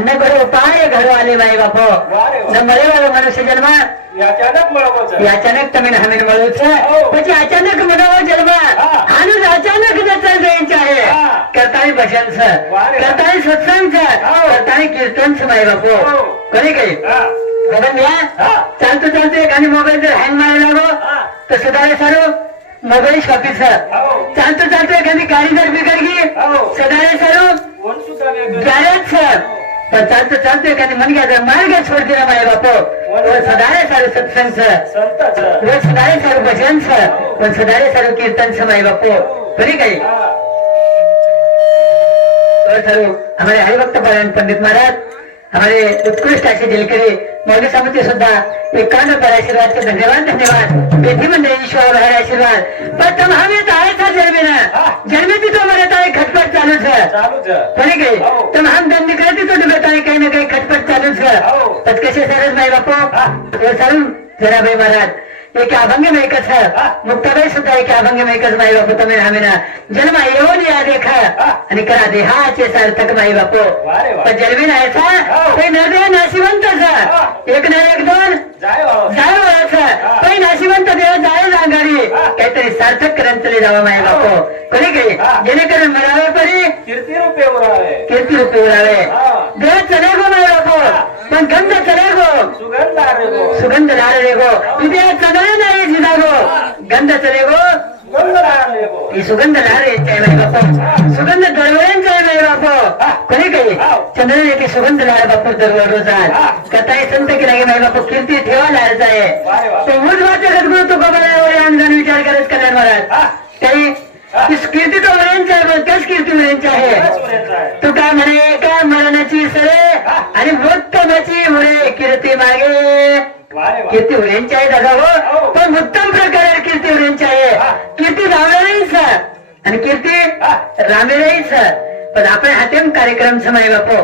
अन्न करो पाय घरवाले माई बापो न મળે વાળો મનુષ્ય જન્મ अचानक તમે હમીન મળ્યું છે પછી અચાનક મનાવો જન્મ આનું અચાનક જતા જઈને ચાહે કરતાની ભજન છે કરતાની સત્સંગ છે કરતાની કીર્તન છે માઈ બાપો કરી ગઈ મદન ચાલતું ચાલતું એક આની મોબાઈલ હેંગ મારી લાગો તો સદાય સારું મોબાઈલ શોપી છે ચાલતું ચાલતું એક આની ગાડી દર બિગડ ગઈ સદાય સારું ગેરેજ છે પણ ચાલતું ચાલતું એક આની મન ગયા માર્ગ છોડ દીધા મારા બાપો સદાય સારું સત્સંગ છે સદાય સારું ભજન છે પણ સદાય સારું કીર્તન છે મારા બાપો કરી ગઈ सारू हमारे हरिभक्त पारायण पंडित महाराज हमारे उत्कृष्ट ऐसे दिलकरी मौलवी सामंती सुद्धा एकांत पर आशीर्वाद के धन्यवाद धन्यवाद बेटी मंडळी ईश्वर हर आशीर्वाद पर तुम हमें तो आए था जन्मे ना जन्मे भी तो हमारे ताई खटपट चालू है पड़ी गई तुम हम दम निकलती तो बताए कहीं ना कहीं खटपट चालू है पद कैसे सरस भाई बापू सारू जरा भाई महाराज एक अभंग में एकच है मुक्ताबाई सुद्धा एक अभंग में एकच माई बापू तुम्हें हमें जन्म येऊन या देखा आणि करा देहाचे सार्थक माई बापू पण जन्मीन ऐसा काही नदे नाशिवंत एक ना एक दोन जाय व्हायचा काही नाशिवंत देव जाय जांगारी काहीतरी सार्थक करत चले जावं माई बापू कोणी काही जेणेकरून मरावे परी कीर्ती रूपे उरावे देव चले गो माई बापू पण गंध चले गो सुगंध लाल रे गो तुझे चले नाही जिदा गो गंध चले गो ही सुगंध लारे माई बापू सुगंध दरवळ्यांचा आहे माई बापू कोणी काही चंद्रने की सुगंध लाल बापू दरवळ रोजात कथाय संत की लागे माई बापू कीर्ती ठेवा लारचा आहे तो मूळ वाचा गदगुरु तो बाबाला अंगण विचार करत कल्याण महाराज काही इस कीर्ती तो वऱ्यांचा आहे त्याच कीर्ती वऱ्यांचा आहे तू काय म्हणे का मरणाची सरे आणि उत्तमाची मुळे कीर्ती मागे कीर्ती वऱ्यांची आहे दादा हो पण उत्तम प्रकारे कीर्ती वऱ्यांची आहे कीर्ती रावणारच आणि कीर्ती रामेरच पण आपण हातेम कार्यक्रम समय बापू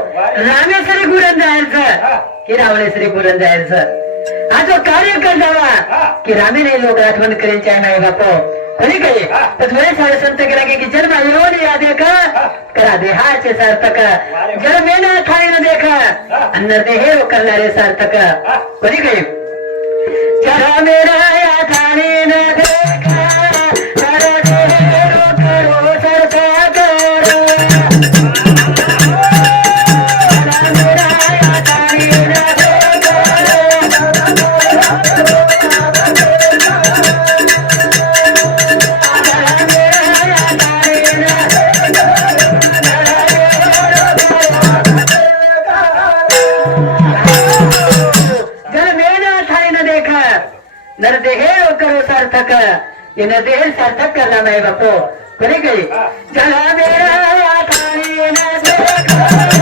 रामेश्वरी गुरण जायचं की रावणेश्वरी गुरण जायचं हा जो कार्य कर जावा की रामेने लोक आठवण करायचे आहे नाही बापू कोणी काही तर थोडे सारे संत केला की जन्म येऊन या देखा करा देहाचे सार्थक जर मेना ठाई न देखा अन्नर देहे करणारे सार्थक कोणी काही जरा मेरा या ठाणी न देखा कर देहे करो सार्थक जरा मेरा या ठाणी न सार्थक ये नदेह सार्थक करना मैं बापू कोणी काही चला मेरा ठाणी न देखा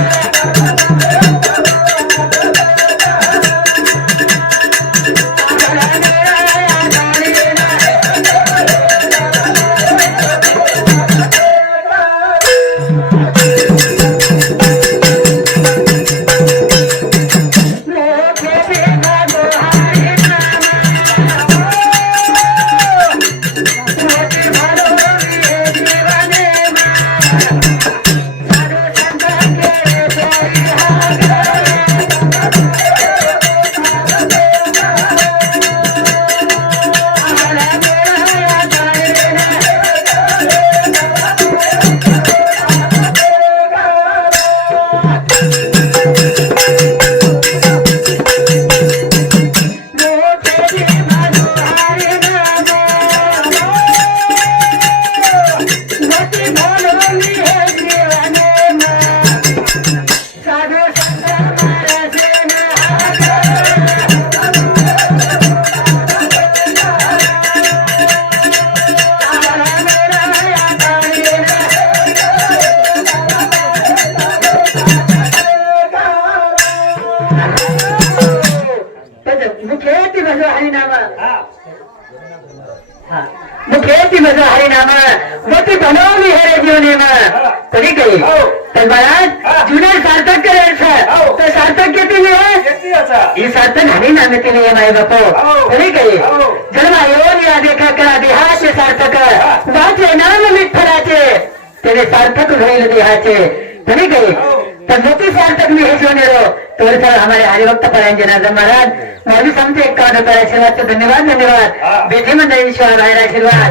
पर मोती साल तक में हेजो नेरो तो सर हमारे हरिभक्त परायण जनार्दन महाराज मौलवी साहब 51 रुपये आशीर्वाद से धन्यवाद धन्यवाद बेटी मंडळी ईश्वर बाहेर आशीर्वाद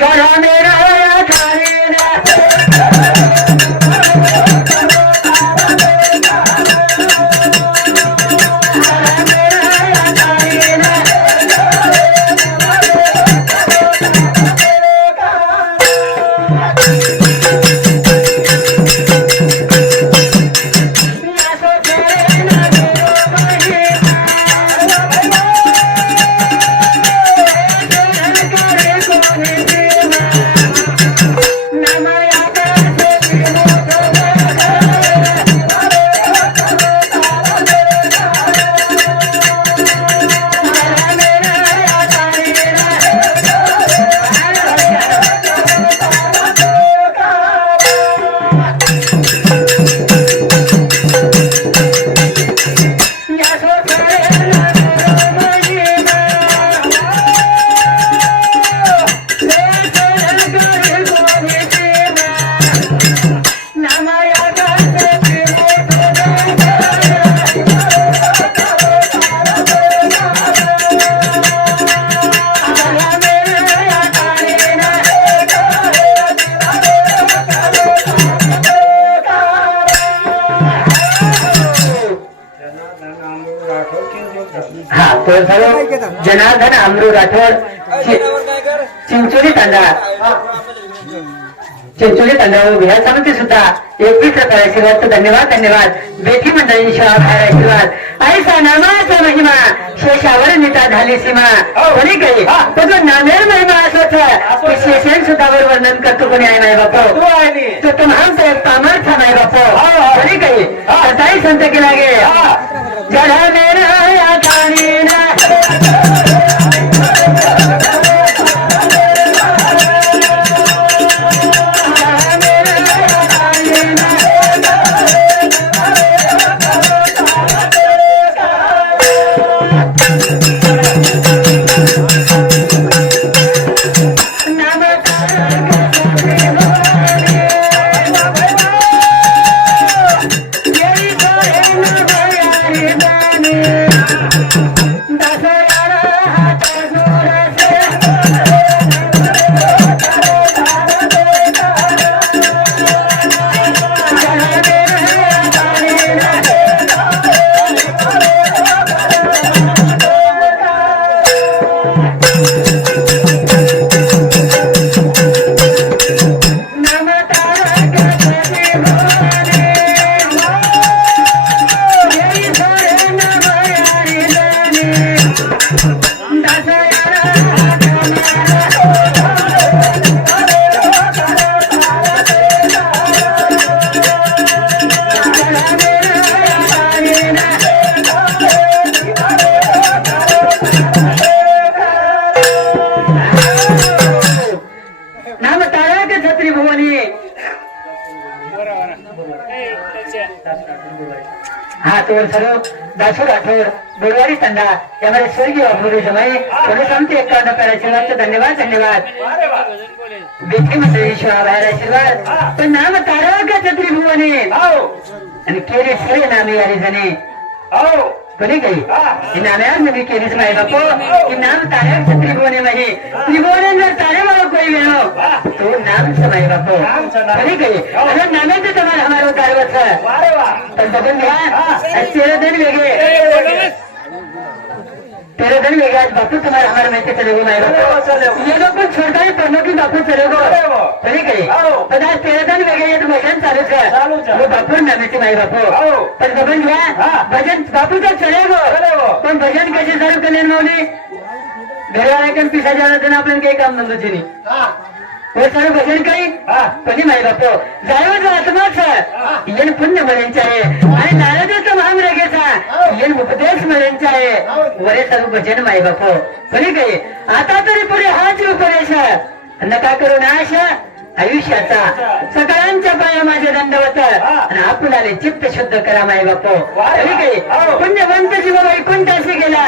जरा मेरा या थारीना जनार्दन अमरू राठोड चिंचोली तांडा विहार समिती सुद्धा 21 रुपये आशीर्वाद धन्यवाद धन्यवाद बेटी मंडळी ईश्वर बाहेर आशीर्वाद ऐसा नामाचा महिमा शेषावर नीता झाली सीमा कोणी काही तो नामेर महिमा असोच शेषण सुद्धा वर्णन करतो कोणी आहे नाही बापू तो तुम्हाला एक पामर्थ नाही बापू कोणी काही सदाही संत केला गे जरा मेरा या कानीना बुधवारी संडा यामध्ये स्वर्गीय अभूरी जमाई कोणी सांगते 51 रुपये आशीर्वाद धन्यवाद धन्यवाद बेटी मंडळी ईश्वर बाहेर आशीर्वाद पण नाम तारका त्रिभुवनी आणि केरी सरे नामे यारी जने कोणी काही नाम्यार नवी केरीस माय बापो की नाम तारक त्रिभुवनी माही त्रिभुवनी जर तारे मला कोई वेणो तो नाम समय बापो कोणी काही अगर नामे तो तुम्हाला हमारो कारवत है पण बघून घ्या तेरे दिन वेगळे तेरे दिन वेगळे आज बापू तुम्हारा हमारे में चलेगो माय बापू ये लोग कुछ छोड़ता है पढ़ने की बापू चलेगो कोणी काही पण आज तेरे दिन वेगळे एक भजन चालूच है वो बापू नामेची माय बापू पण बघून घ्या भजन बापू तर चलेगो पण भजन कसे चालू केले मौली घरी आल्याकडे पिसा जाणार आपल्याला काही काम नव्हतं नाही वो सर्व भजन काही कोणी माय बापू जायचं आत्माच येन पुण्य मरेंचे आहे आणि नारदाचा महान रेगेचा येन उपदेश मरेंचे आहे वरे सर्व भजन माय बापू कोणी काही आता तरी पुढे हाच उपदेश नका करू नाश आयुष्याचा सकाळांच्या पाया माझे दंडवत आणि आपल्याला चित्त शुद्ध करा माय बापू कोणी काही पुण्यवंत जीव वैकुंठाशी गेला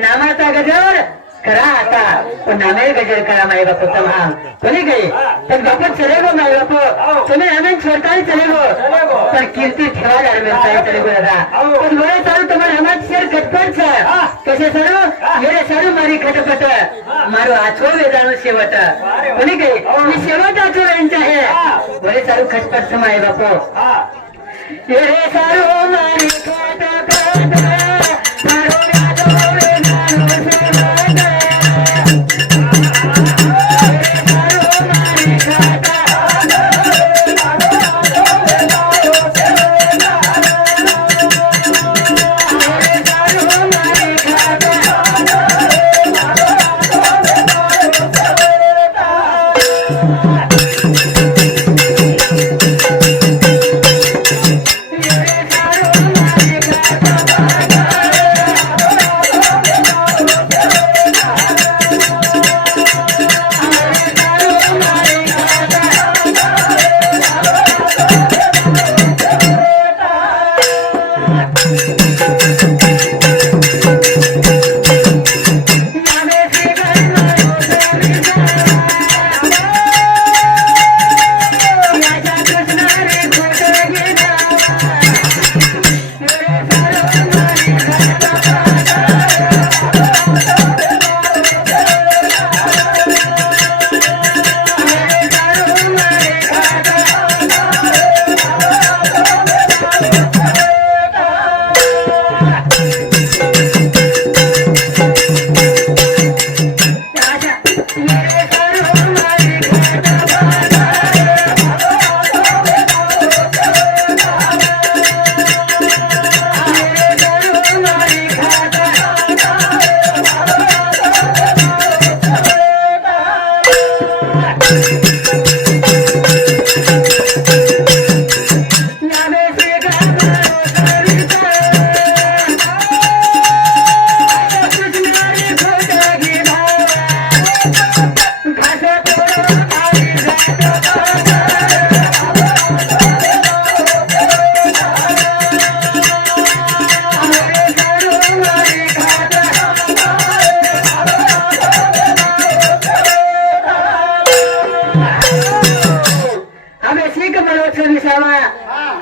नामाचा गजर करा आता पण नामे गजर करा माई बाप तमाम कोणी गई पण बापू चले गो माई बापू तुम्ही हमें छोड़ता चले गो पर कीर्ति ठेवा जा रहे चले गो दादा पण बोले सारू तुम्हारे हमारे शेर खटपट छे कैसे सारू मेरे सारू मारी खटपट मारो आछो वेदानो शेवट कोणी गई मी शेवट आछो यांचा है बोले सारू खटपट से माई बापू ये सारू मारी खटपट मारो आछो वेदानो शेवट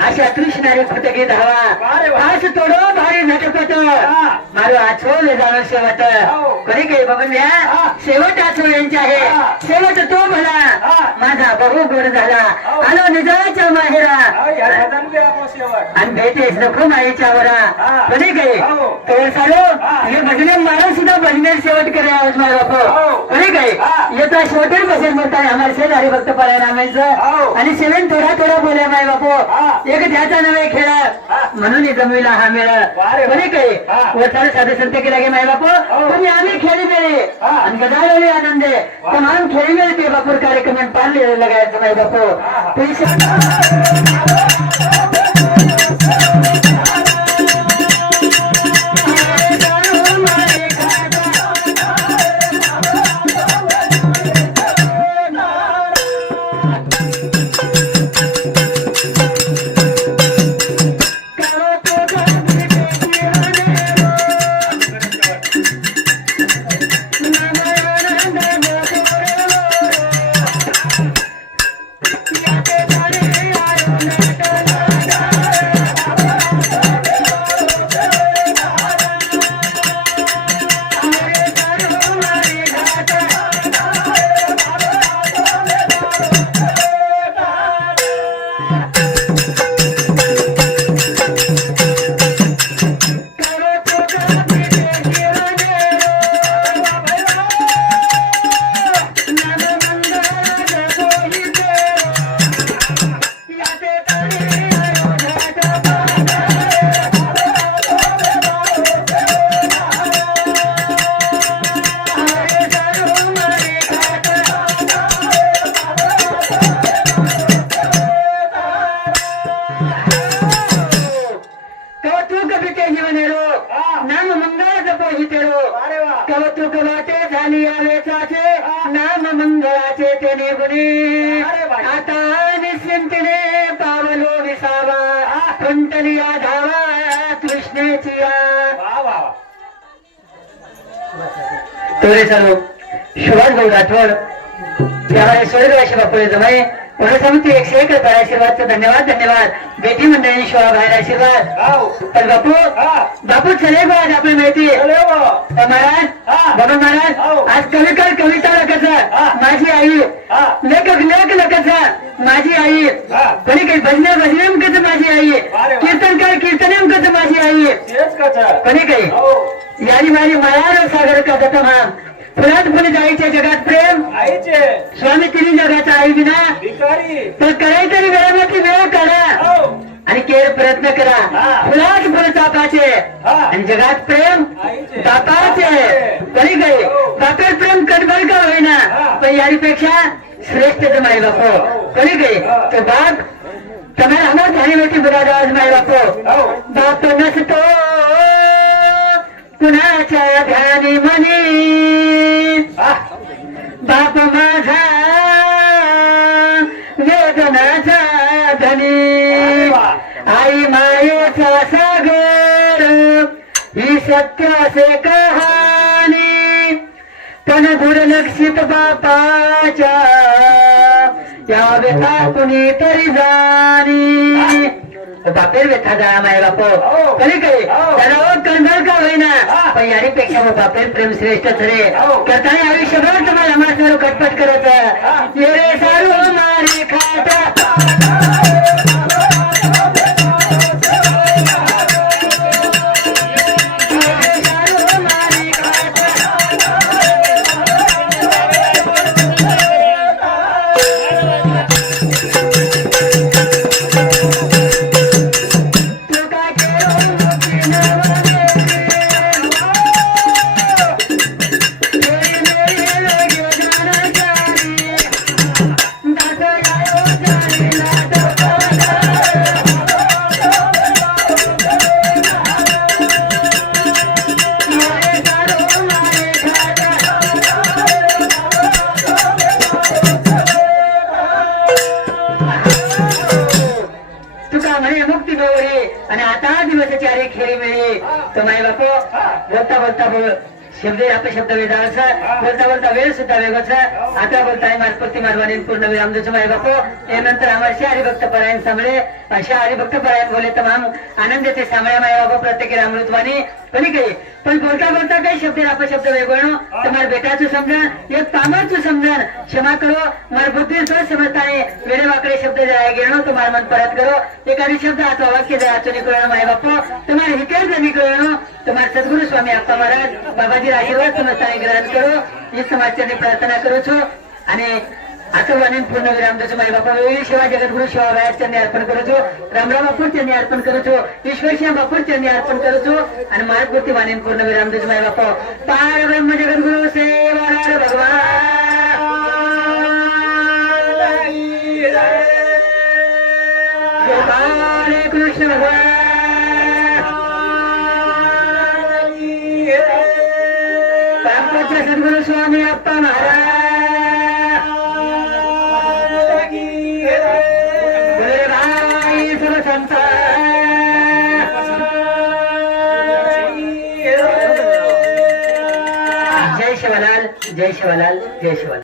अशा कृष्णारे फुटके धावा आज तोडो भारी नटपट मारो आछोल जाणो शेवट कोणी काही बघून घ्या शेवट आछोल यांचे आहे शेवट तो भला माझा बहु गोड झाला आलो निजाच्या माहेरा आणि भेटेस नको माईच्या वरा कोणी काही तर सारो हे भजने मारो सुद्धा भजने शेवट करे आवाज माझा बापू कोणी काही येता शेवटेर बसेल म्हणताय आम्हाला शेजारी भक्त परायणामायचं आणि शेवट थोडा थोडा बोल्या माय बापू एक त्याचा नव्हे खेळ म्हणून जमविला हा मेळ कोणी काही वरचाल साधे संत केला गे माय बापू तुम्ही आम्ही खेळी मिळे आणि गदाळी आनंदे तमाम खेळी मिळे ते बापूर कार्यक्रम पाळले लगायचं माय बापू नाम मंगळाचे ते निगुणी आता निश्चिंतीने पावलो विसावा कुंटलिया धावा कृष्णेची तोरे सर्व सुभाष भाऊ राठोड त्यामुळे स्वर्गवासी बापूळे जमाई म्हणून सांगते 101 रुपये आशीर्वादचा धन्यवाद धन्यवाद बेटी मंडळी शिवा बाहेर आशीर्वाद तर बापू बापू चले बा आपली माहिती महाराज बाबा महाराज आज कविकार कविता लकाचा माझी आई लेखक लेख लकाचा माझी आई कोणी काही भजने भजने माझी आई कीर्तनकार कीर्तने माझी आई कोणी काही यारी माझी माया सागर का दत्ता फुलात फुलीत आईच्या जगात प्रेम आईचे स्वामी तिन्ही जगाचा आई विना भिकारी तर करायतरी वेळामध्ये वेळ काढा आणि केर प्रयत्न करा फुलात फुल चापाचे आणि जगात प्रेम दाताचे कधी गए दातार प्रेम कणबळ का होईना पण यारीपेक्षा श्रेष्ठ माई बापो कधी गए तो बाप तुम्हाला हमर झाली होती बुरा आज माई बापो बाप नसतो कुणाच्या ध्यानी मनी बाप माझा वेदनाचा धनी आई मायेचा सागर ही सत्याचे कहाणी पण दुर्लक्षित बापाच्या या व्यथा कुणी तरी जाणी बापेर व्यथा जा माय बापो कधी काही त्याला कणबळ का होईना पण यारीपेक्षा बापेर प्रेम श्रेष्ठ ठरे करताना आयुष्यभर तुम्हाला माझ्यावर कटपट करत ये रे सारू मारी खाता आणि आता दिवसाची अरे खेळी मिळी तर माय बापो बोलता बोलता शब्द आपले शब्द वेदाचा बोलता बोलता वेळ सुद्धा वेगळा आता बोलताय मारपती मारवाणी पूर्ण विराम देतो माय बापो यानंतर आम्हाला शहरी भक्त परायण सांभळे अशा हरिभक्त परायण बोले तमाम आनंद येते सांभळ्या माय बापो प्रत्येक अमृतवाणी कधी काही पण बोलता बोलता काही शब्द अपशब्द वेगळं तुम्हाला बेटाचं समजण एक कामाचं समजण क्षमा करो मार बुद्धी सहज समजताने वेळे वाकडे शब्द जरा घेणं तुम्हाला मन परत करो एखादी शब्द आता वाक्य जरा निकळणं माय बापो तुम्हाला हितेल जर निकळणं तुम्हाला सद्गुरु स्वामी अप्पा महाराज बाबाजी आशीर्वाद समजताने ग्रहण करो ही समाजच्या प्रार्थना करू छो आणि आता वाणी पूर्ण विराम देतो माई बापा वेळी शिवा जगद्गुरु शिवा बाहेर त्यांनी अर्पण करू छो रामराव बापूर त्यांनी अर्पण करू छो ईश्वर सिंह बापूर त्यांनी अर्पण करू छो आणि मार्गपूर्ती वाणी पूर्ण विराम देतो माई बापा पार ब्रह्म जगद्गुरु सेवालाल भगवान हरे कृष्ण भगवान सद्गुरु स्वामी अप्पा महाराज जय शिवलाल जय शिवलाल जय शिवलाल।